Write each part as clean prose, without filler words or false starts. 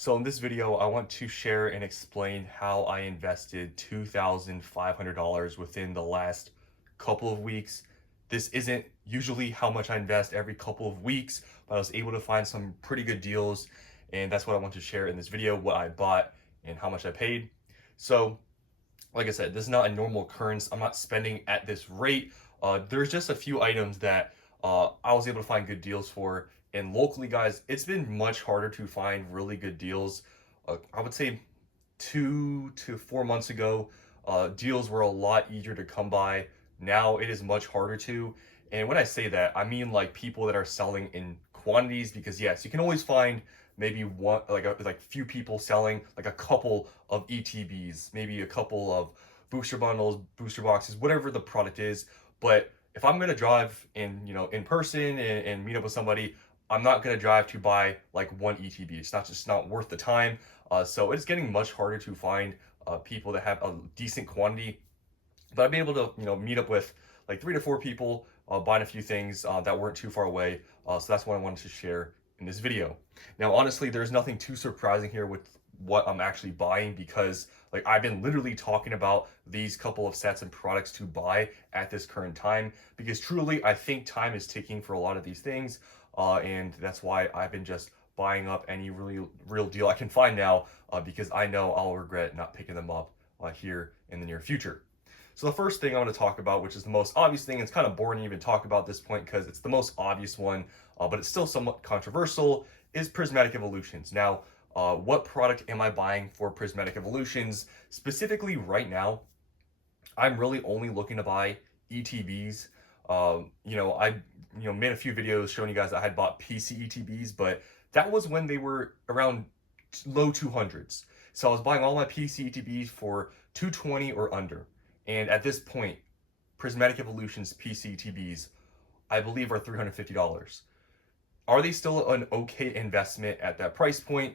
So in this video, I want to share and explain how I invested $2,500 within the last couple of weeks. This isn't usually how much I invest every couple of weeks, but I was able to find some pretty good deals, and that's what I want to share in this video, what I bought and how much I paid. So, like I said, this is not a normal occurrence. I'm not spending at this rate. There's just a few items that I was able to find good deals for. And locally, guys, it's been much harder to find really good deals. I would say 2 to 4 months ago, deals were a lot easier to come by. Now it is much harder to. And when I say that, I mean like people that are selling in quantities, because yes, you can always find maybe one like few people selling like a couple of ETBs, maybe a couple of booster bundles, booster boxes, whatever the product is. But if I'm gonna drive in person and meet up with somebody, I'm not gonna drive to buy like one ETB. It's just not worth the time. So it's getting much harder to find people that have a decent quantity. But I've been able to meet up with like 3 to 4 people, buying a few things that weren't too far away. So that's what I wanted to share in this video. Now, honestly, there's nothing too surprising here with what I'm actually buying, because like I've been literally talking about these couple of sets and products to buy at this current time, because truly I think time is ticking for a lot of these things, and that's why I've been just buying up any really real deal I can find now, because I know I'll regret not picking them up here in the near future. So the first thing I want to talk about, which is the most obvious thing, it's kind of boring to even talk about at this point because it's the most obvious one, but it's still somewhat controversial, is Prismatic Evolutions. Now, what product am I buying for Prismatic Evolutions? Specifically right now, I'm really only looking to buy ETBs. I made a few videos showing you guys I had bought PC ETBs, but that was when they were around low 200s. So I was buying all my PC ETBs for 220 or under. And at this point, Prismatic Evolutions PC ETBs, I believe, are $350. Are they still an okay investment at that price point?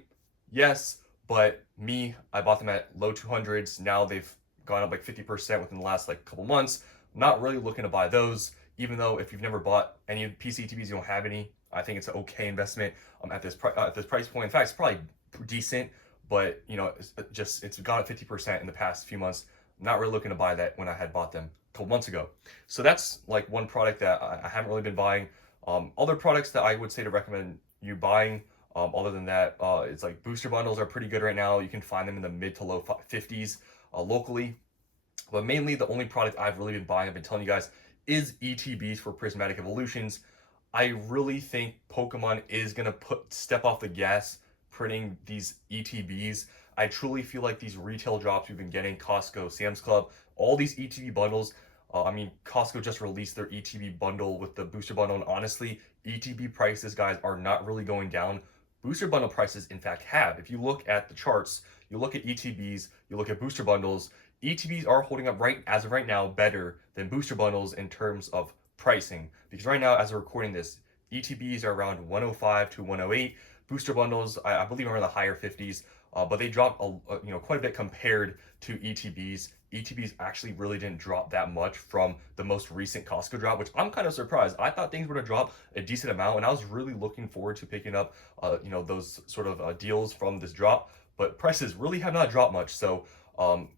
Yes, but I bought them at low 200s. Now they've gone up like 50% within the last like couple months. I'm not really looking to buy those, even though if you've never bought any PC ETBs, you don't have any. I think it's an okay investment at this price point. In fact, it's probably decent, but it's gone up 50% in the past few months. I'm not really looking to buy that when I had bought them a couple months ago. So that's like one product that I haven't really been buying. Other products that I would say to recommend you buying, other than that, it's like booster bundles are pretty good right now. You can find them in the mid to low 50s locally. But mainly the only product I've really been buying, I've been telling you guys, is ETBs for Prismatic Evolutions. I really think Pokemon is going to step off the gas printing these ETBs. I truly feel like these retail drops we've been getting, Costco, Sam's Club, all these ETB bundles. Costco just released their ETB bundle with the booster bundle, and honestly, ETB prices, guys, are not really going down. Booster bundle prices, in fact, have. If you look at the charts, you look at ETBs, you look at booster bundles, ETBs are holding up as of right now better than booster bundles in terms of pricing. Because right now, as we're recording this, ETBs are around 105 to 108. Booster bundles, I believe, are in the higher 50s, but they dropped quite a bit compared to ETBs. ETBs actually really didn't drop that much from the most recent Costco drop, which I'm kind of surprised. I thought things were gonna drop a decent amount, and I was really looking forward to picking up, those sort of deals from this drop. But prices really have not dropped much, so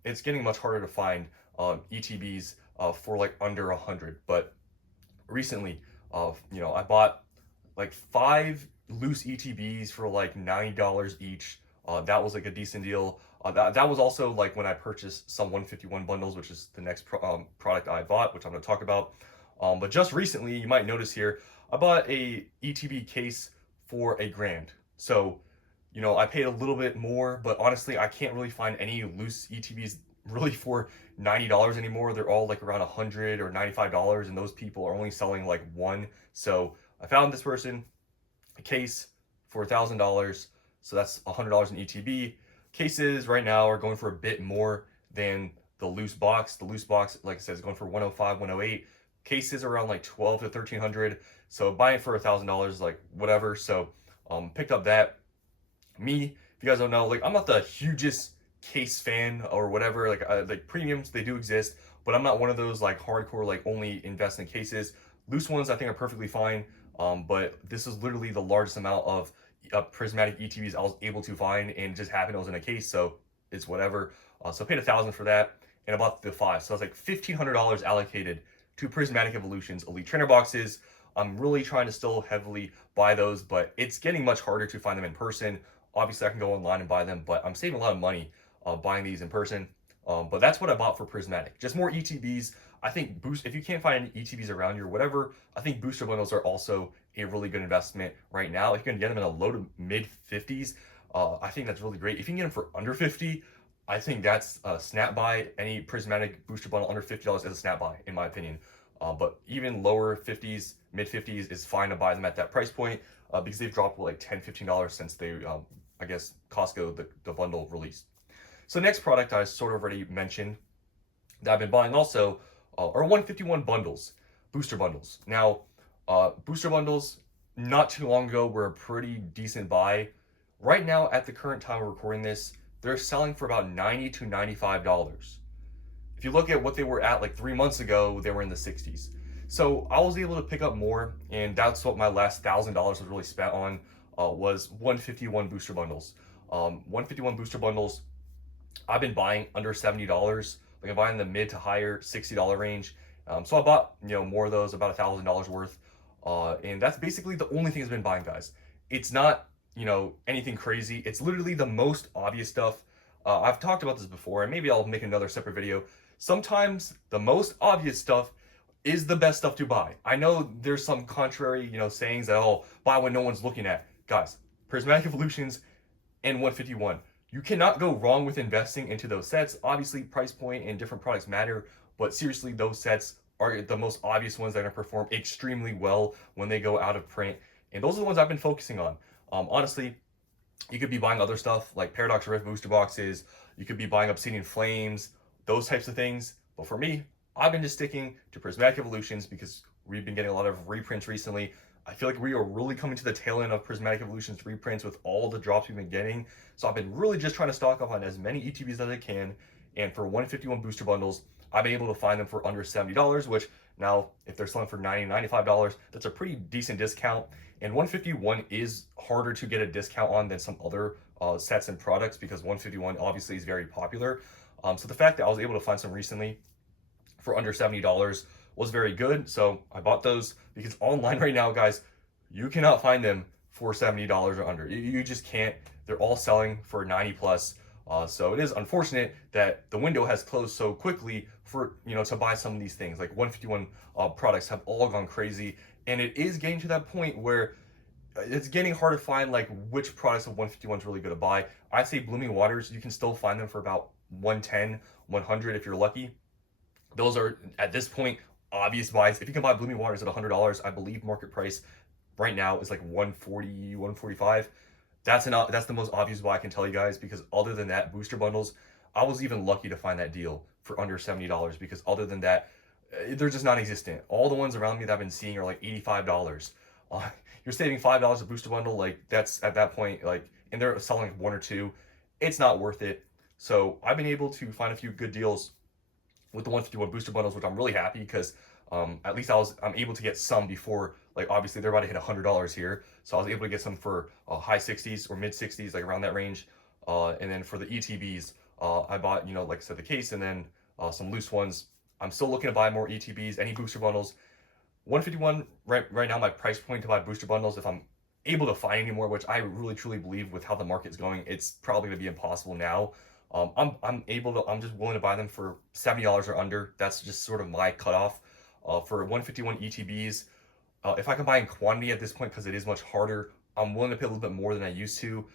it's getting much harder to find ETBs for like under 100. But recently, I bought like 5 loose ETBs for like $90 each. That was like a decent deal. That was also like when I purchased some 151 bundles, which is the next product I bought, which I'm going to talk about. But just recently, you might notice here, I bought a ETB case for $1,000. So, I paid a little bit more, but honestly, I can't really find any loose ETBs really for $90 anymore. They're all like around $100 or $95, and those people are only selling like one. So I found this person a case for $1,000. So that's $100 in ETB. Cases right now are going for a bit more than the loose box. The loose box, like I said, is going for 105, 108. Cases are around like 12 to 1300. So buying it for $1,000 is like whatever. So picked up that. If you guys don't know, like I'm not the hugest case fan or whatever. Like premiums, they do exist, but I'm not one of those like hardcore like only invest in cases. Loose ones I think are perfectly fine. But this is literally the largest amount of prismatic ETBs I was able to find, and it just happened it was in a case, so it's whatever. So I paid 1,000 for that, and I bought the 5. So that's like $1,500 allocated to Prismatic Evolutions Elite Trainer boxes. I'm really trying to still heavily buy those, but it's getting much harder to find them in person. Obviously, I can go online and buy them, but I'm saving a lot of money buying these in person. But that's what I bought for Prismatic. Just more ETBs. I think if you can't find any ETBs around you or whatever, I think booster bundles are also a really good investment right now. If you can get them in a low to mid 50s, I think that's really great. If you can get them for under 50, I think that's a snap buy. Any Prismatic booster bundle under $50 is a snap buy, in my opinion. But even lower 50s, mid 50s is fine to buy them at that price point because they've dropped like $10, $15 since they, I guess, Costco, the bundle released. So next product I sort of already mentioned that I've been buying also are 151 bundles, booster bundles. Now, booster bundles not too long ago were a pretty decent buy. Right now, at the current time of recording this, they're selling for about $90 to $95. If you look at what they were at like 3 months ago, they were in the 60s. So I was able to pick up more, and that's what my last $1,000 was really spent on, was 151 booster bundles. 151 booster bundles, I've been buying under $70. Like I'm buying in the mid to higher $60 range. So I bought, more of those, about $1,000 worth. And that's basically the only thing I've been buying, guys. It's not, anything crazy. It's literally the most obvious stuff. I've talked about this before, and maybe I'll make another separate video. Sometimes the most obvious stuff is the best stuff to buy. I know there's some contrary, sayings that, oh, buy when no one's looking at. Guys, Prismatic Evolutions and 151. You cannot go wrong with investing into those sets. Obviously, price point and different products matter, but seriously, those sets are the most obvious ones that are going to perform extremely well when they go out of print. And those are the ones I've been focusing on. Honestly, you could be buying other stuff like Paradox Rift booster boxes. You could be buying Obsidian Flames, those types of things. But for me, I've been just sticking to Prismatic Evolutions because we've been getting a lot of reprints recently. I feel like we are really coming to the tail end of Prismatic Evolutions reprints with all the drops we've been getting. So I've been really just trying to stock up on as many ETBs as I can. And for 151 booster bundles, I've been able to find them for under $70, which now if they're selling for $90, $95, that's a pretty decent discount. And 151 is harder to get a discount on than some other sets and products because 151 obviously is very popular. So the fact that I was able to find some recently for under $70 was very good. So I bought those because online right now, guys, you cannot find them for $70 or under. You just can't. They're all selling for 90 plus. So it is unfortunate that the window has closed so quickly for, to buy some of these things. Like 151 products have all gone crazy. And it is getting to that point where it's getting hard to find like which products of 151 is really good to buy. I'd say Blooming Waters, you can still find them for about 110, 100 if you're lucky. Those are, at this point, obvious buys. If you can buy Blooming Waters at $100, I believe market price right now is like 140, 145. That's the most obvious buy I can tell you guys, because other than that, booster bundles, I was even lucky to find that deal for under $70 because other than that, they're just non-existent. All the ones around me that I've been seeing are like $85. You're saving $5 a booster bundle, like that's at that point, like, and they're selling one or two. It's not worth it. So I've been able to find a few good deals with the 151 booster bundles, which I'm really happy because at least I'm able to get some before, like obviously they're about to hit $100 here. So I was able to get some for high 60s or mid 60s, like around that range. And then for the ETBs, I bought, like I said, the case and then some loose ones. I'm still looking to buy more ETBs, any booster bundles. 151 right now, my price point to buy booster bundles, if I'm able to find any more, which I really truly believe with how the market's going, it's probably going to be impossible now. I'm just willing to buy them for $70 or under. That's just sort of my cutoff. For 151 ETBs, if I can buy in quantity at this point, because it is much harder, I'm willing to pay a little bit more than I used to.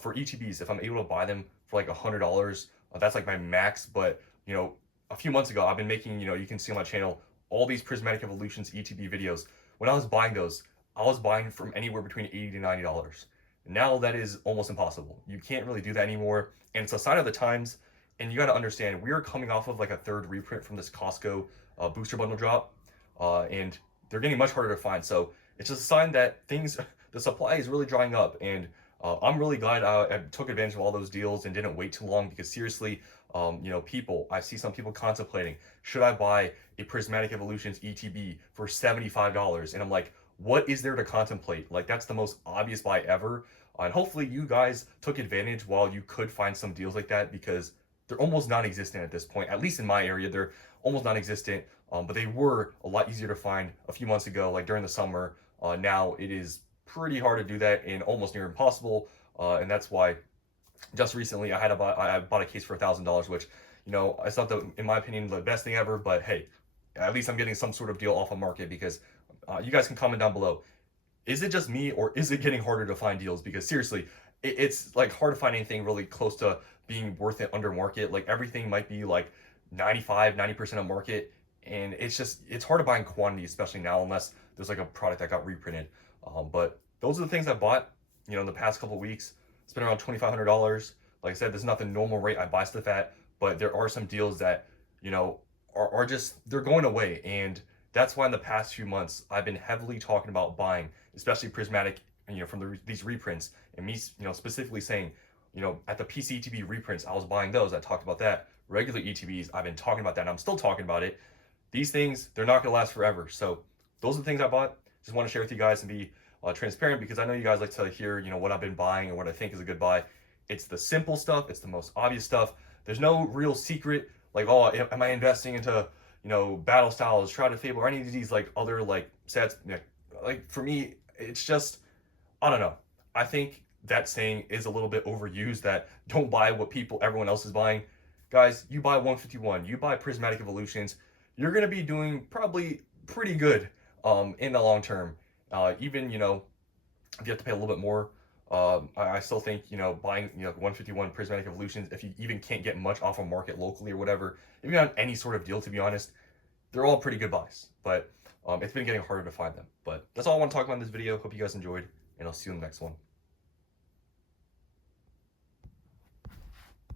For ETBs, if I'm able to buy them for like $100, that's like my max. But a few months ago, I've been making, you can see on my channel, all these Prismatic Evolutions ETB videos. When I was buying those, I was buying from anywhere between $80 to $90. Now that is almost impossible. You can't really do that anymore. And it's a sign of the times. And you got to understand, we are coming off of like a third reprint from this Costco booster bundle drop. And they're getting much harder to find. So it's just a sign that the supply is really drying up. And I'm really glad I took advantage of all those deals and didn't wait too long, because seriously, I see some people contemplating, should I buy a Prismatic Evolutions ETB for $75? And I'm like, what is there to contemplate? Like, that's the most obvious buy ever. And hopefully you guys took advantage while you could find some deals like that, because they're almost non-existent at this point. At least in my area, they're almost non-existent. But they were a lot easier to find a few months ago, like during the summer. Now it is pretty hard to do that and almost near impossible. And that's why just recently I bought a case for $1,000, which, you know, it's not in my opinion, the best thing ever. But hey, at least I'm getting some sort of deal off of market, because you guys can comment down below. Is it just me, or is it getting harder to find deals? Because seriously, it's like hard to find anything really close to being worth it under market. Like everything might be like 90% of market, and it's hard to buy in quantity, especially now, unless there's like a product that got reprinted. But those are the things I bought, you know, in the past couple of weeks. Spent around $2,500. Like I said, this is not the normal rate I buy stuff at, but there are some deals that, you know, are just, they're going away. And that's why in the past few months I've been heavily talking about buying, especially Prismatic, you know, from these reprints, and me, you know, specifically saying, you know, at the PC ETB reprints, I was buying those. I talked about that. Regular ETBs, I've been talking about that, and I'm still talking about it. These things, they're not going to last forever. So those are the things I bought. Just want to share with you guys and be transparent, because I know you guys like to hear, you know, what I've been buying and what I think is a good buy. It's the simple stuff. It's the most obvious stuff. There's no real secret, like, oh, am I investing into, you know, Battle Styles, Shrouded Fable, or any of these like other like sets. Like for me, it's just, I don't know. I think that saying is a little bit overused, that don't buy what everyone else is buying. Guys, you buy 151, you buy Prismatic Evolutions, you're gonna be doing probably pretty good in the long term. Even, you know, if you have to pay a little bit more, I still think, you know, buying, you know, 151 Prismatic Evolutions, if you even can't get much off of market locally or whatever, if you're on any sort of deal, to be honest, they're all pretty good buys. But it's been getting harder to find them. But that's all I want to talk about in this video. Hope you guys enjoyed, and I'll see you in the next one.